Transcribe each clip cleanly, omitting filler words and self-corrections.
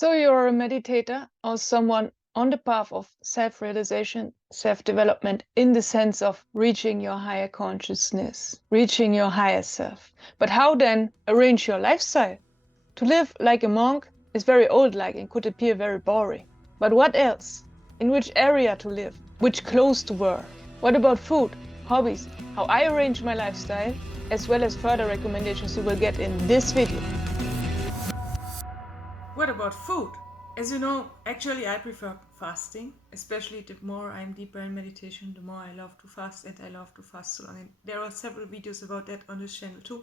So you're a meditator or someone on the path of self-realization, self-development in the sense of reaching your higher consciousness, reaching your higher self. But how then arrange your lifestyle? To live like a monk is very old-like and could appear very boring. But what else? In which area to live? Which clothes to wear? What about food, hobbies, how I arrange my lifestyle, as well as further recommendations you will get in this video. What about food? As you know, actually I prefer fasting, especially the more I'm deeper in meditation, the more I love to fast, and I love to fast so long. And there are several videos about that on this channel too.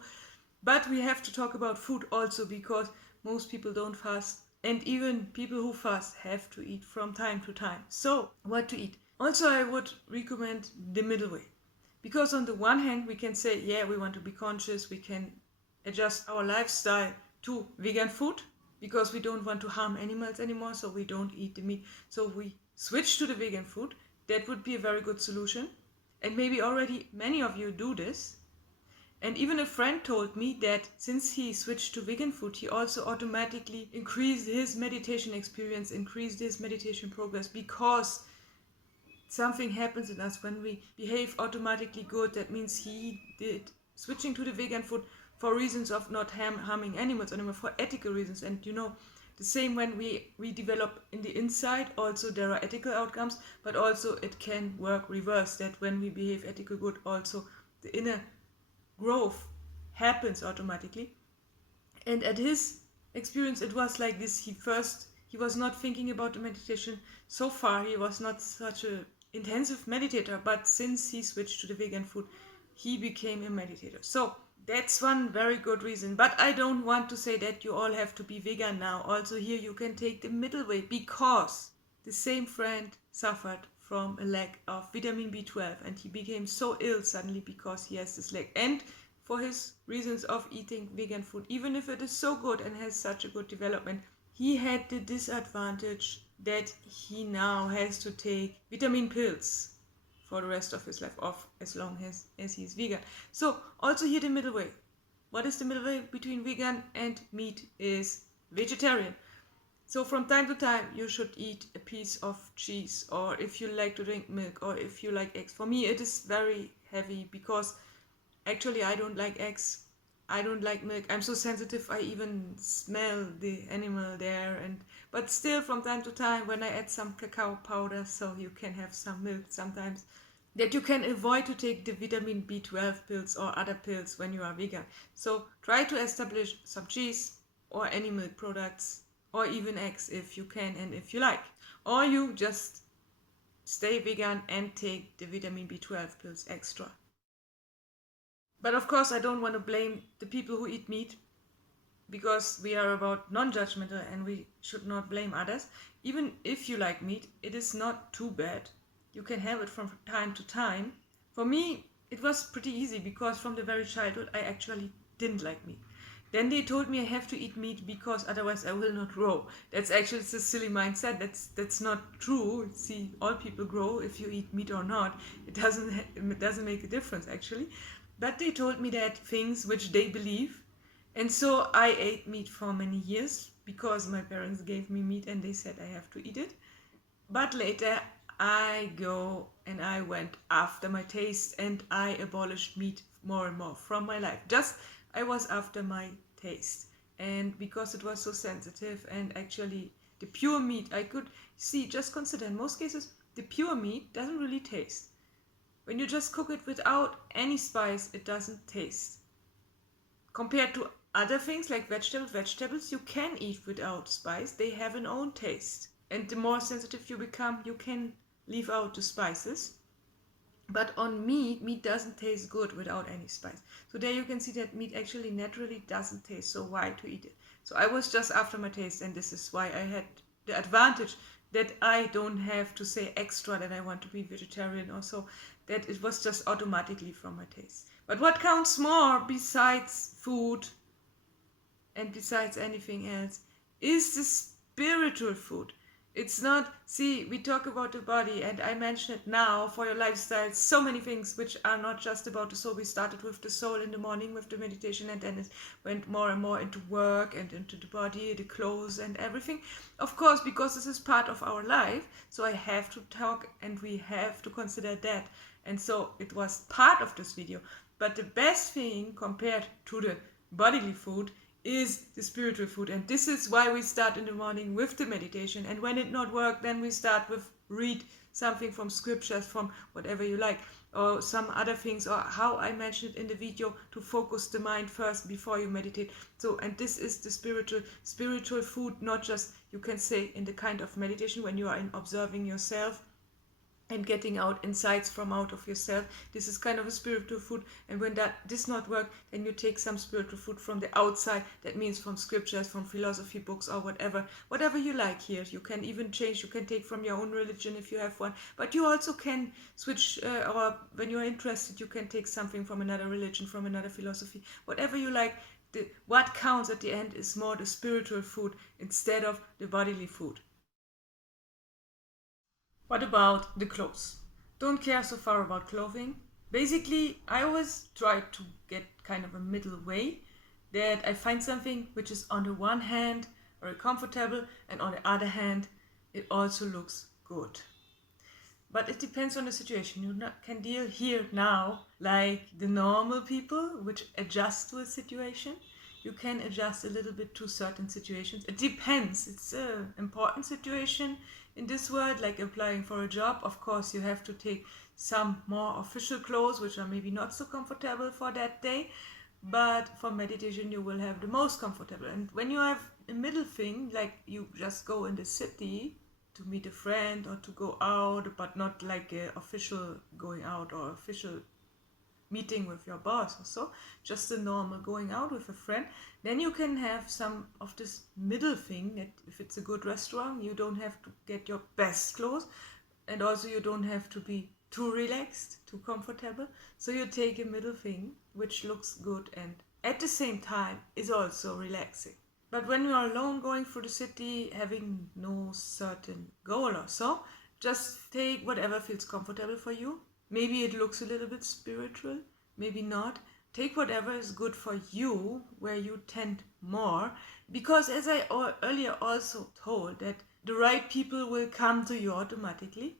But we have to talk about food also because most people don't fast, and even people who fast have to eat from time to time. So, what to eat? Also, I would recommend the middle way. Because on the one hand, we can say, yeah, we want to be conscious, we can adjust our lifestyle to vegan food because we don't want to harm animals anymore, so we don't eat the meat. So we switch to the vegan food. That would be a very good solution. And maybe already many of you do this. And even a friend told me that since he switched to vegan food, he also automatically increased his meditation experience, increased his meditation progress, because something happens in us when we behave automatically good. That means he did switching to the vegan food for reasons of not harming animals, or for ethical reasons. And you know, the same when we develop in the inside, also there are ethical outcomes, but also it can work reverse, that when we behave ethical good, also the inner growth happens automatically. And at his experience, it was like this. He was not thinking about the meditation so far. He was not such a intensive meditator, but since he switched to the vegan food, he became a meditator. So that's one very good reason. But I don't want to say that you all have to be vegan now. Also here you can take the middle way, because the same friend suffered from a lack of vitamin B12, and he became so ill suddenly because he has this lack. And for his reasons of eating vegan food, even if it is so good and has such a good development, he had the disadvantage that he now has to take vitamin pills for the rest of his life, off as long as he's vegan. So also here the middle way. What is the middle way between vegan and meat? Is vegetarian. So from time to time you should eat a piece of cheese, or if you like to drink milk, or if you like eggs. For me it is very heavy because actually I don't like eggs, I don't like milk. I'm so sensitive, I even smell the animal there. And but still from time to time, when I add some cacao powder, so you can have some milk sometimes, that you can avoid to take the vitamin B12 pills or other pills when you are vegan. So try to establish some cheese or any milk products, or even eggs if you can and if you like. Or you just stay vegan and take the vitamin B12 pills extra. But of course, I don't want to blame the people who eat meat, because we are about non-judgmental and we should not blame others. Even if you like meat, it is not too bad. You can have it from time to time. For me, it was pretty easy because from the very childhood, I actually didn't like meat. Then they told me I have to eat meat because otherwise I will not grow. That's actually a silly mindset. That's not true. See, all people grow if you eat meat or not. It doesn't make a difference actually. But they told me that things which they believe, and so I ate meat for many years because my parents gave me meat and they said I have to eat it. But later I went after my taste, and I abolished meat more and more from my life. Just I was after my taste. And because it was so sensitive, and actually the pure meat I could see, just consider in most cases the pure meat doesn't really taste. When you just cook it without any spice, it doesn't taste. Compared to other things like vegetables you can eat without spice, they have an own taste. And the more sensitive you become, you can leave out the spices. But on meat doesn't taste good without any spice. So there you can see that meat actually naturally doesn't taste, so why to eat it? So I was just after my taste, and this is why I had the advantage that I don't have to say extra that I want to be vegetarian or so, that it was just automatically from my taste. But what counts more besides food and besides anything else is the spiritual food, It's not, see, we talk about the body, and I mention it now for your lifestyle. So many things which are not just about the soul. We started with the soul in the morning with the meditation, and then it went more and more into work and into the body, the clothes, and everything. Of course, because this is part of our life, so I have to talk and we have to consider that. And so it was part of this video. But the best thing compared to the bodily food is the spiritual food, and this is why we start in the morning with the meditation, and when it not work, then we start with read something from scriptures, from whatever you like, or some other things, or how I mentioned in the video, to focus the mind first before you meditate. So, and this is the spiritual food, not just, you can say, in the kind of meditation when you are in observing yourself and getting out insights from out of yourself. This is kind of a spiritual food, and when that does not work, then you take some spiritual food from the outside. That means from scriptures, from philosophy books, or whatever you like here. You can even change, you can take from your own religion if you have one, but you also can switch, or when you're interested, you can take something from another religion, from another philosophy, whatever you like. What counts at the end is more the spiritual food instead of the bodily food. What about the clothes? Don't care so far about clothing. Basically, I always try to get kind of a middle way, that I find something which is on the one hand very comfortable, and on the other hand it also looks good. But it depends on the situation. You can deal here now like the normal people, which adjust to a situation. You can adjust a little bit to certain situations. It depends. It's an important situation in this world, like applying for a job. Of course, you have to take some more official clothes, which are maybe not so comfortable for that day. But for meditation, you will have the most comfortable. And when you have a middle thing, like you just go in the city to meet a friend or to go out, but not like an official going out or official meeting with your boss or so, just a normal going out with a friend, then you can have some of this middle thing, that if it's a good restaurant, you don't have to get your best clothes, and also you don't have to be too relaxed, too comfortable. So you take a middle thing which looks good and at the same time is also relaxing. But when you are alone going through the city, having no certain goal or so, just take whatever feels comfortable for you. Maybe it looks a little bit spiritual, maybe not. Take whatever is good for you, where you tend more. Because as I earlier also told, that the right people will come to you automatically.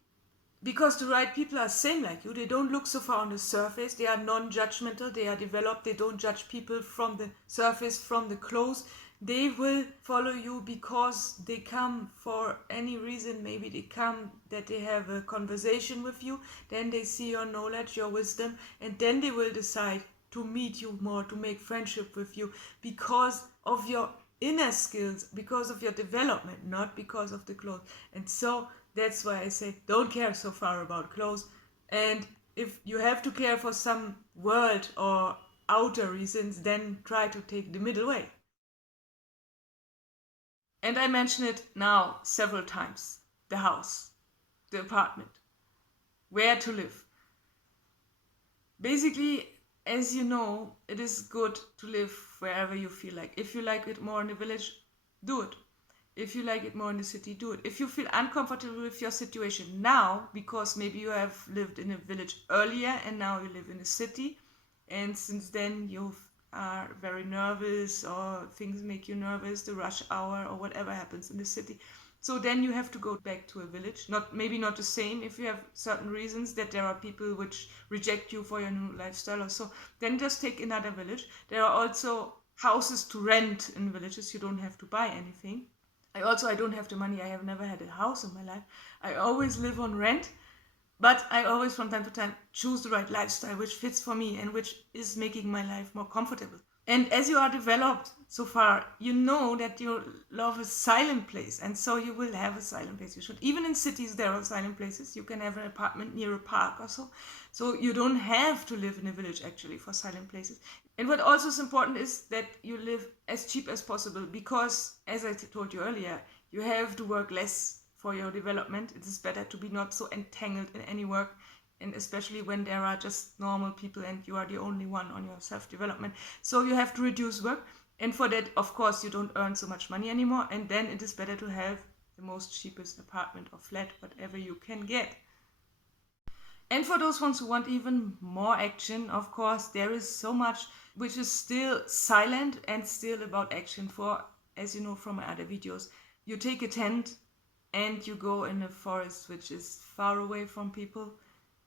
Because the right people are same like you. They don't look so far on the surface. They are non-judgmental. They are developed. They don't judge people from the surface, from the clothes. They will follow you because they come for any reason. Maybe they come that they have a conversation with you. Then they see your knowledge, your wisdom, and then they will decide to meet you more, to make friendship with you because of your inner skills, because of your development, not because of the clothes. And so that's why I say don't care so far about clothes. And if you have to care for some world or outer reasons, then try to take the middle way. And I mention it now several times. The house, the apartment, where to live. Basically, as you know, it is good to live wherever you feel like. If you like it more in the village, do it. If you like it more in the city, do it. If you feel uncomfortable with your situation now, because maybe you have lived in a village earlier and now you live in a city, and since then you are very nervous, or things make you nervous, the rush hour or whatever happens in the city, so then you have to go back to a village. Maybe not the same, if you have certain reasons that there are people which reject you for your new lifestyle or so, then just take another village. There are also houses to rent in villages. You don't have to buy anything. I don't have the money. I have never had a house in my life. I always live on rent, but I always from time to time choose the right lifestyle which fits for me and which is making my life more comfortable. And as you are developed so far, you know that you love a silent place, and so you will have a silent place. You should. Even in cities there are silent places. You can have an apartment near a park or so. So you don't have to live in a village actually for silent places. And what also is important is that you live as cheap as possible, because, as I told you earlier, you have to work less for your development. It is better to be not so entangled in any work, and especially when there are just normal people and you are the only one on your self-development. So you have to reduce work, and for that, of course, you don't earn so much money anymore, and then it is better to have the most cheapest apartment or flat, whatever you can get. And for those ones who want even more action, of course, there is so much which is still silent and still about action. For, as you know from my other videos, you take a tent and you go in a forest which is far away from people,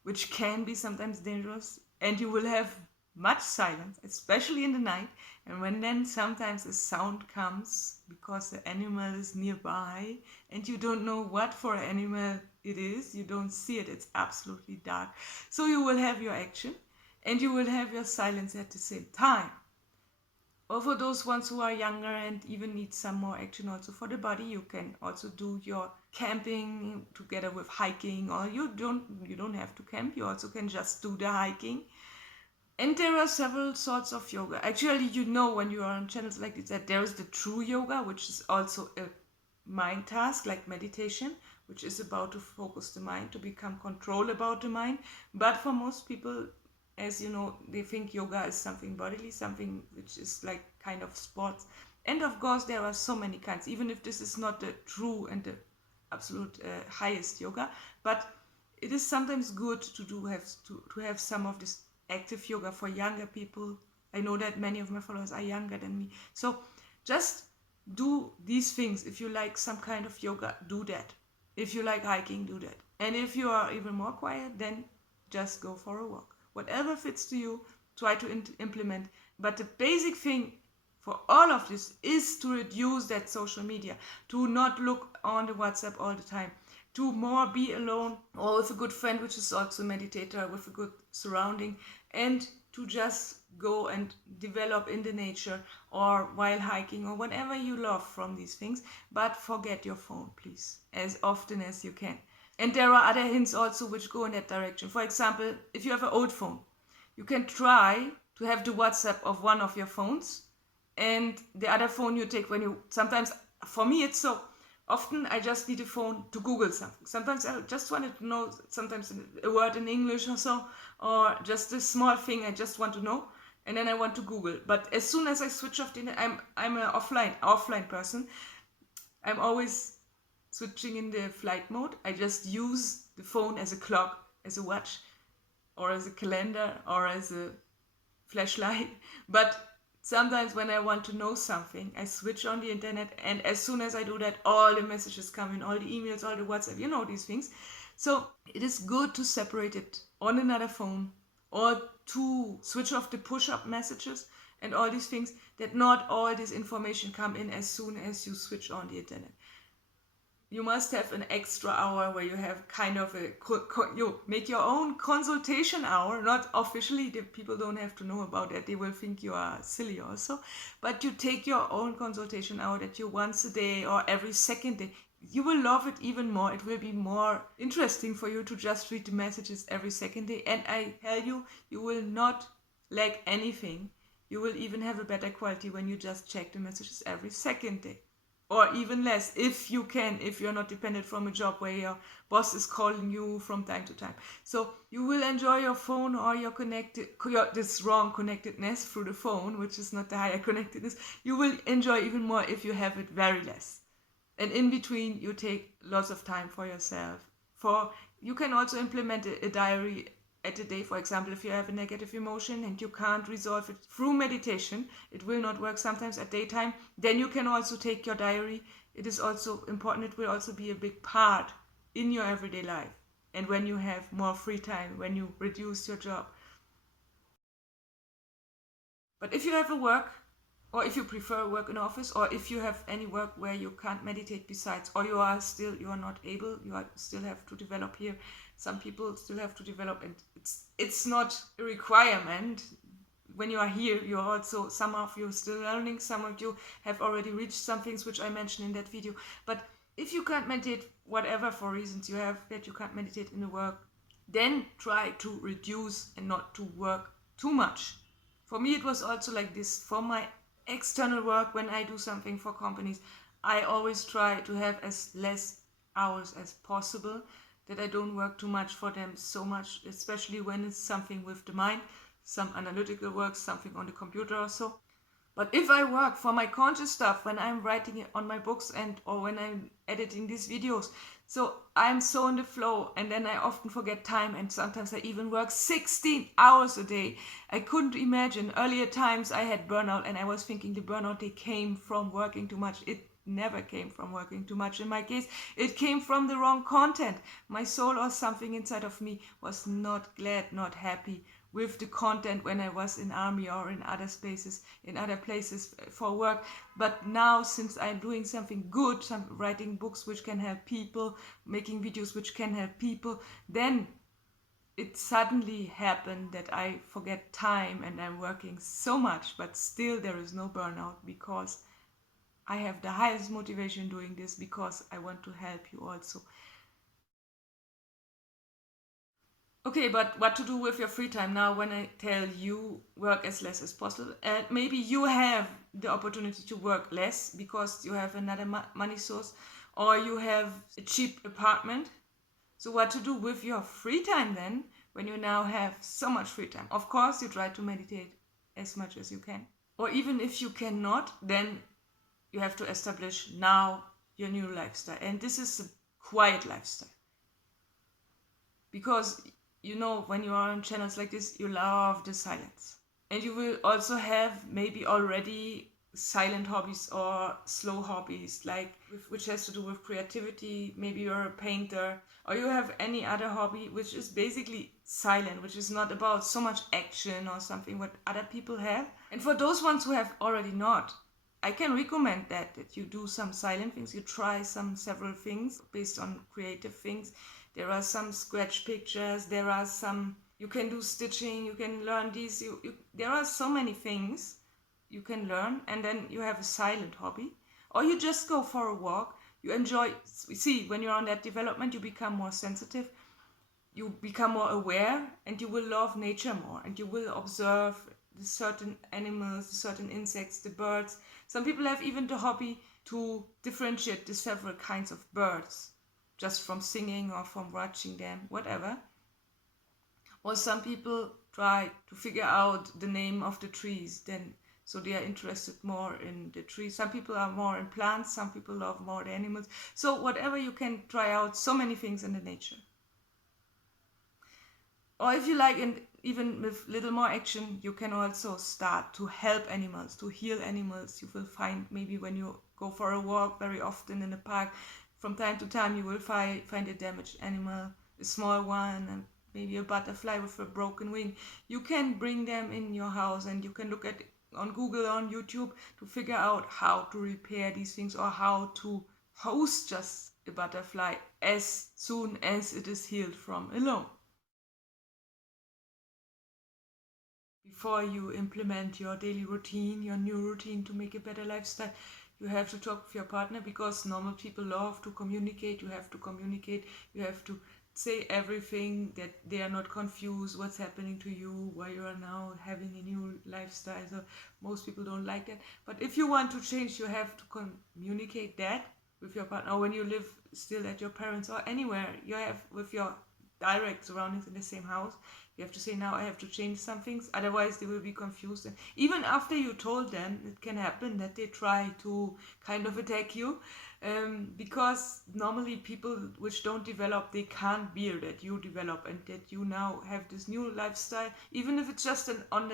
which can be sometimes dangerous, and you will have much silence, especially in the night. And when then sometimes a sound comes because the animal is nearby and you don't know what for animal it is, you don't see it, it's absolutely dark. So you will have your action and you will have your silence at the same time. Or for those ones who are younger and even need some more action also for the body, you can also do your camping together with hiking, or you don't have to camp, you also can just do the hiking. And there are several sorts of yoga. Actually, you know, when you are on channels like this, that there is the true yoga, which is also a mind task like meditation, which is about to focus the mind, to become control about the mind. But for most people, as you know, they think yoga is something bodily, something which is like kind of sports. And of course, there are so many kinds, even if this is not the true and the absolute highest yoga. But it is sometimes good to have some of this active yoga for younger people. I know that many of my followers are younger than me. So just do these things. If you like some kind of yoga, do that. If you like hiking, do that. And if you are even more quiet, then just go for a walk. Whatever fits to you, try to implement. But the basic thing for all of this is to reduce that social media, to not look on the WhatsApp all the time, to more be alone or with a good friend, which is also a meditator, with a good surrounding, and to just go and develop in the nature or while hiking or whatever you love from these things. But forget your phone, please, as often as you can. And there are other hints also which go in that direction. For example, if you have an old phone, you can try to have the WhatsApp of one of your phones and the other phone you take when you, sometimes, for me it's so, often I just need a phone to Google something. Sometimes I just wanted to know, sometimes a word in English or so, or just a small thing I just want to know, and then I want to Google. But as soon as I switch off the internet, I'm an offline person. I'm always switching in the flight mode. I just use the phone as a clock, as a watch, or as a calendar, or as a flashlight. But sometimes when I want to know something, I switch on the internet, and as soon as I do that, all the messages come in, all the emails, all the WhatsApp, you know these things. So it is good to separate it on another phone, or to switch off the push-up messages and all these things, that not all this information come in as soon as you switch on the internet. You must have an extra hour where you have kind of you make your own consultation hour. Not officially, the people don't have to know about that, they will think you are silly also, but you take your own consultation hour that you once a day or every second day. You will love it even more. It will be more interesting for you to just read the messages every second day, and I tell you, you will not lack anything. You will even have a better quality when you just check the messages every second day. Or even less, if you can, if you're not dependent from a job where your boss is calling you from time to time. So you will enjoy your phone or this wrong connectedness through the phone, which is not the higher connectedness. You will enjoy even more if you have it very less. And in between, you take lots of time for yourself. You can also implement a diary at a day. For example, if you have a negative emotion and you can't resolve it through meditation, it will not work sometimes at daytime, then you can also take your diary. It is also important. It will also be a big part in your everyday life. And when you have more free time, when you reduce your job. But if you have a work, or if you prefer work in office, or if you have any work where you can't meditate besides, or you are not able, still have to develop here. Some people still have to develop, and it's not a requirement. When you are here, you're also, some of you are still learning, some of you have already reached some things which I mentioned in that video. But if you can't meditate, whatever for reasons you have that you can't meditate in the work, then try to reduce and not to work too much. For me, it was also like this. For my external work, when I do something for companies, I always try to have as less hours as possible, that I don't work too much for them, so much, especially when it's something with the mind, some analytical work, something on the computer or so. But if I work for my conscious stuff, when I'm writing on my books or when I'm editing these videos, so I'm so in the flow, and then I often forget time, and sometimes I even work 16 hours a day. I couldn't imagine. Earlier times I had burnout, and I was thinking the burnout, they came from working too much. It never came from working too much. In my case, it came from the wrong content. My soul or something inside of me was not glad, not happy with the content when I was in army or in other spaces, in other places for work. But now, since I'm doing something good, writing books which can help people, making videos which can help people, then it suddenly happened that I forget time and I'm working so much, but still there is no burnout, because I have the highest motivation doing this, because I want to help you also. Okay, but what to do with your free time now when I tell you work as less as possible? And maybe you have the opportunity to work less because you have another money source, or you have a cheap apartment. So what to do with your free time then, when you now have so much free time? Of course, you try to meditate as much as you can. Or even if you cannot, then you have to establish now your new lifestyle. And this is a quiet lifestyle. Because you know, when you are on channels like this, you love the silence. And you will also have maybe already silent hobbies or slow hobbies, like which has to do with creativity. Maybe you're a painter, or you have any other hobby which is basically silent, which is not about so much action or something what other people have. And for those ones who have already not, I can recommend that you do some silent things, you try several things based on creative things. There are some sketch pictures, there are some, you can do stitching, you can learn these, there are so many things you can learn. And then you have a silent hobby, or you just go for a walk. You enjoy, see, when you're on that development, you become more sensitive, you become more aware, and you will love nature more, and you will observe the certain animals, the certain insects, the birds. Some people have even the hobby to differentiate the several kinds of birds, just from singing or from watching them, whatever. Or some people try to figure out the name of the trees, then so they are interested more in the trees. Some people are more in plants, some people love more the animals. So whatever, you can try out so many things in the nature. Or if you like, and even with little more action, you can also start to help animals, to heal animals. You will find, maybe when you go for a walk very often in the park, from time to time you will find a damaged animal, a small one, and maybe a butterfly with a broken wing. You can bring them in your house, and you can look at on Google, on YouTube, to figure out how to repair these things, or how to host just a butterfly as soon as it is healed from a loan. Before you implement your daily routine, your new routine to make a better lifestyle, you have to talk with your partner, because normal people love to communicate. You have to communicate, you have to say everything, that they are not confused what's happening to you, why you are now having a new lifestyle. So most people don't like that. But if you want to change, you have to communicate that with your partner, or when you live still at your parents or anywhere you have with your direct surroundings in the same house, you have to say, now I have to change some things, otherwise they will be confused. And even after you told them, it can happen that they try to kind of attack you, because normally people which don't develop, they can't bear that you develop and that you now have this new lifestyle, even if it's just on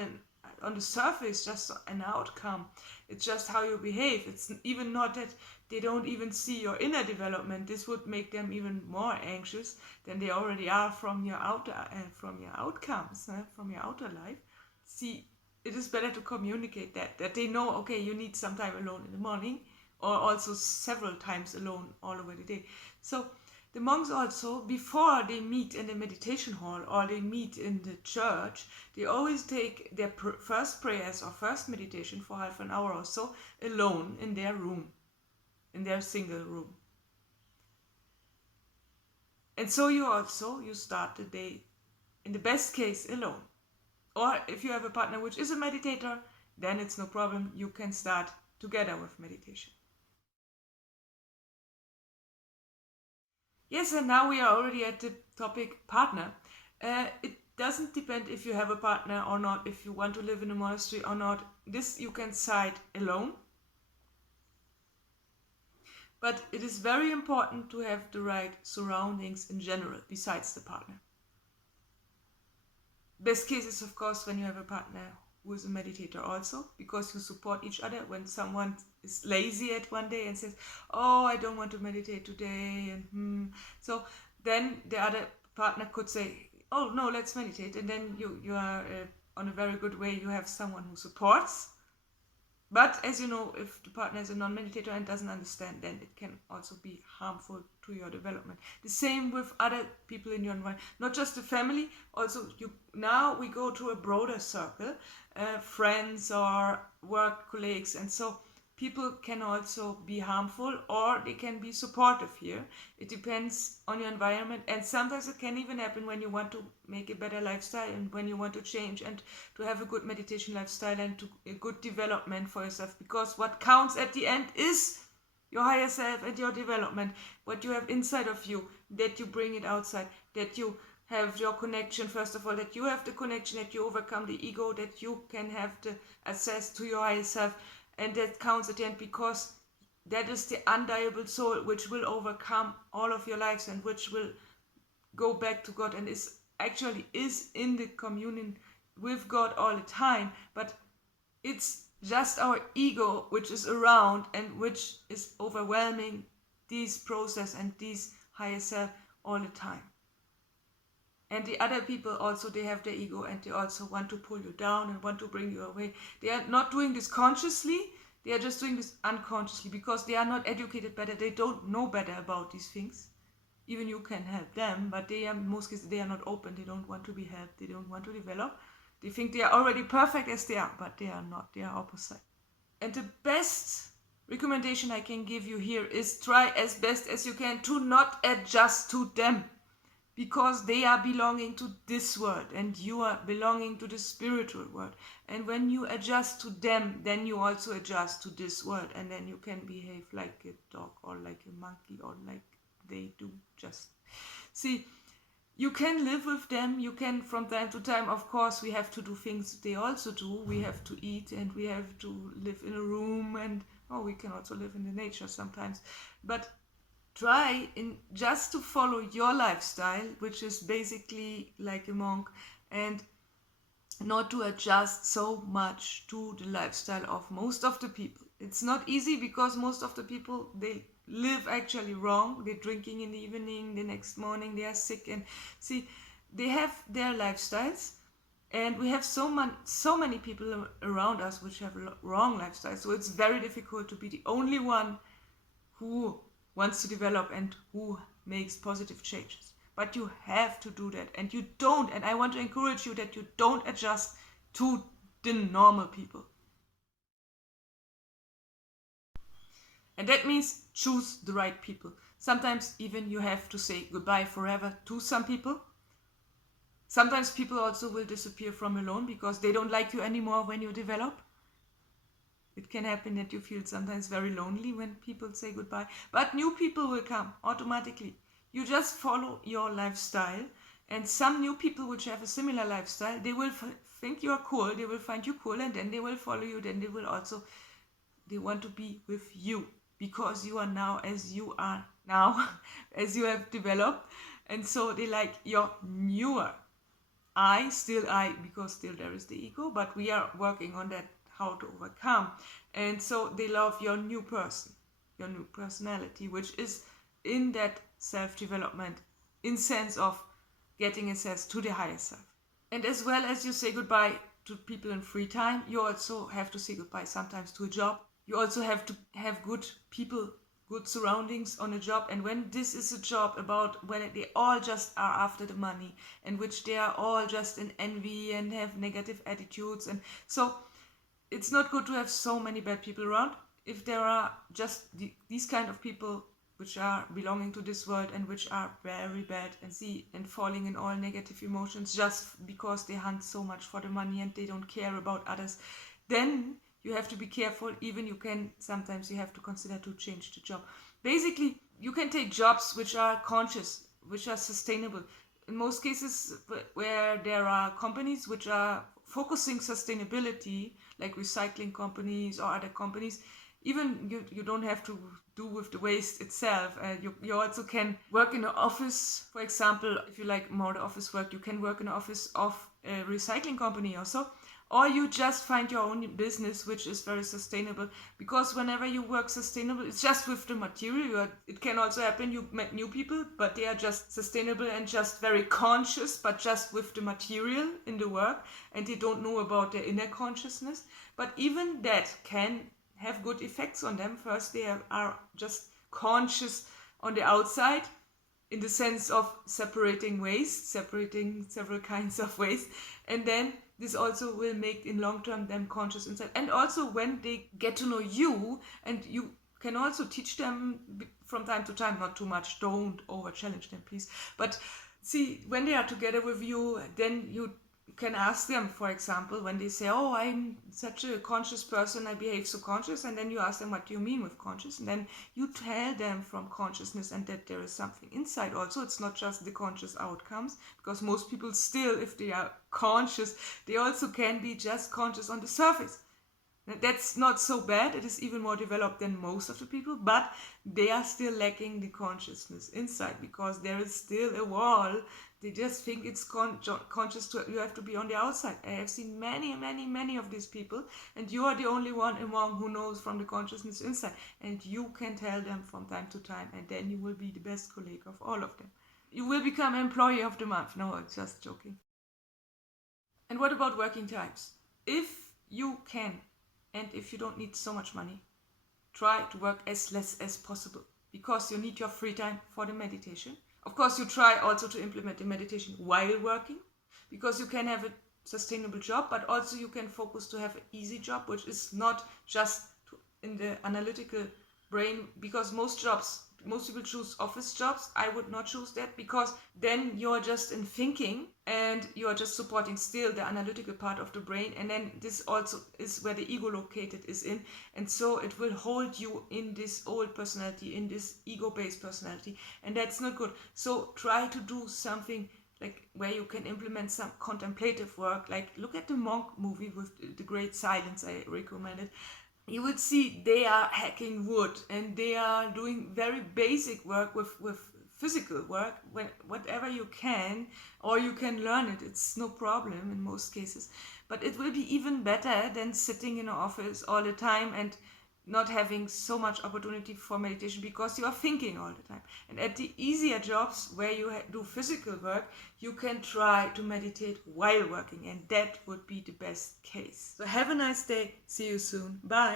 the surface, just an outcome. It's just how you behave. It's even not that they don't even see your inner development. This would make them even more anxious than they already are from your outer from your outcomes, from your outer life. See, it is better to communicate that they know, okay, you need some time alone in the morning, or also several times alone all over the day. So the monks also, before they meet in the meditation hall or they meet in the church, they always take their first prayers or first meditation for half an hour or so alone in their room, in their single room. And so you start the day, in the best case, alone. Or if you have a partner which is a meditator, then it's no problem. You can start together with meditation. Yes, and now we are already at the topic partner. It doesn't depend if you have a partner or not, if you want to live in a monastery or not. this you can decide alone. But it is very important to have the right surroundings in general, besides the partner. Best case is, of course, when you have a partner who is a meditator also, because you support each other. When someone is lazy at one day and says, oh, I don't want to meditate today, and so then the other partner could say, oh, no, let's meditate. And then you are on a very good way. You have someone who supports. But as you know, if the partner is a non-meditator and doesn't understand, then it can also be harmful to your development. The same with other people in your environment, not just the family. Also, now we go to a broader circle, friends or work colleagues, and so people can also be harmful or they can be supportive here. It depends on your environment, and sometimes it can even happen when you want to make a better lifestyle and when you want to change and to have a good meditation lifestyle and to a good development for yourself, because what counts at the end is your higher self and your development, what you have inside of you, that you bring it outside, that you have your connection, first of all, that you have the connection, that you overcome the ego, that you can have the access to your higher self. And that counts at the end, because that is the undeniable soul which will overcome all of your lives and which will go back to God and is in the communion with God all the time. But it's just our ego which is around and which is overwhelming this process and this higher self all the time. And the other people also, they have their ego and they also want to pull you down and want to bring you away. They are not doing this consciously, they are just doing this unconsciously, because they are not educated better, they don't know better about these things. Even you can help them, but they are, in most cases, they are not open, they don't want to be helped, they don't want to develop. They think they are already perfect as they are, but they are not, they are opposite. And the best recommendation I can give you here is try as best as you can to not adjust to them, because they are belonging to this world and you are belonging to the spiritual world. And when you adjust to them, then you also adjust to this world, and then you can behave like a dog or like a monkey or like they do. Just see, you can live with them, you can from time to time, of course, we have to do things they also do. We have to eat and we have to live in a room, and we can also live in the nature sometimes. But try just to follow your lifestyle, which is basically like a monk, and not to adjust so much to the lifestyle of most of the people. It's not easy, because most of the people, they live actually wrong. They're drinking in the evening, the next morning they are sick, and see, they have their lifestyles, and we have so many people around us which have wrong lifestyles. So it's very difficult to be the only one who wants to develop and who makes positive changes. But you have to do that, and you don't, and I want to encourage you that you don't adjust to the normal people. And that means choose the right people. Sometimes even you have to say goodbye forever to some people. Sometimes people also will disappear from alone because they don't like you anymore when you develop. It can happen that you feel sometimes very lonely when people say goodbye, but new people will come automatically. You just follow your lifestyle, and some new people which have a similar lifestyle, they will think you are cool, they will find you cool, and then they will follow you, then they want to be with you, because you are now as you are now, as you have developed, and so they like your newer I, because still there is the ego, but we are working on that, how to overcome. And so they love your new person, your new personality, which is in that self-development, in sense of getting access to the higher self. And as well as you say goodbye to people in free time, you also have to say goodbye sometimes to a job. You also have to have good people, good surroundings on a job. And when this is a job about when they all just are after the money, and which they are all just in envy and have negative attitudes, and so it's not good to have so many bad people around. If there are just these kind of people which are belonging to this world and which are very bad and falling in all negative emotions just because they hunt so much for the money and they don't care about others, then you have to be careful. Even sometimes you have to consider to change the job. Basically, you can take jobs which are conscious, which are sustainable. In most cases where there are companies which are focusing sustainability, like recycling companies or other companies, even you don't have to do with the waste itself. You also can work in an office, for example. If you like more the office work, you can work in an office of a recycling company also, or you just find your own business which is very sustainable. Because whenever you work sustainable, it's just with the material. It can also happen you met new people, but they are just sustainable and just very conscious, but just with the material in the work, and they don't know about their inner consciousness. But even that can have good effects on them. First, they are just conscious on the outside, in the sense of separating waste, separating several kinds of waste, and then this also will make in long term them conscious inside. And also when they get to know you, and you can also teach them from time to time, not too much, don't over challenge them please, but see, when they are together with you, then you can ask them, for example, when they say, oh, I'm such a conscious person, I behave so conscious, and then you ask them, what do you mean with conscious? And then you tell them from consciousness, and that there is something inside also. It's not just the conscious outcomes, because most people still, if they are conscious, they also can be just conscious on the surface. That's not so bad. It is even more developed than most of the people, but they are still lacking the consciousness inside, because there is still a wall. They just think it's conscious. You have to be on the outside. I have seen many of these people, and you are the only one among who knows from the consciousness inside, and you can tell them from time to time, and then you will be the best colleague of all of them. You will become employee of the month. No, I'm just joking. And what about working times? If you can, and if you don't need so much money, try to work as less as possible, because you need your free time for the meditation. Of course, you try also to implement the meditation while working, because you can have a sustainable job, but also you can focus to have an easy job, which is not just in the analytical brain, because most people choose office jobs. I would not choose that, because then you're just in thinking and you're just supporting still the analytical part of the brain, and then this also is where the ego located is in, and so it will hold you in this old personality, in this ego-based personality, and that's not good. So try to do something like where you can implement some contemplative work, like look at the Monk movie with the great silence. I recommend it. You would see they are hacking wood, and they are doing very basic work with physical work, whatever you can, or you can learn it. It's no problem in most cases, but it will be even better than sitting in an office all the time and not having so much opportunity for meditation, because you are thinking all the time. And at the easier jobs where you do physical work, you can try to meditate while working, and that would be the best case. So have a nice day. See you soon. Bye.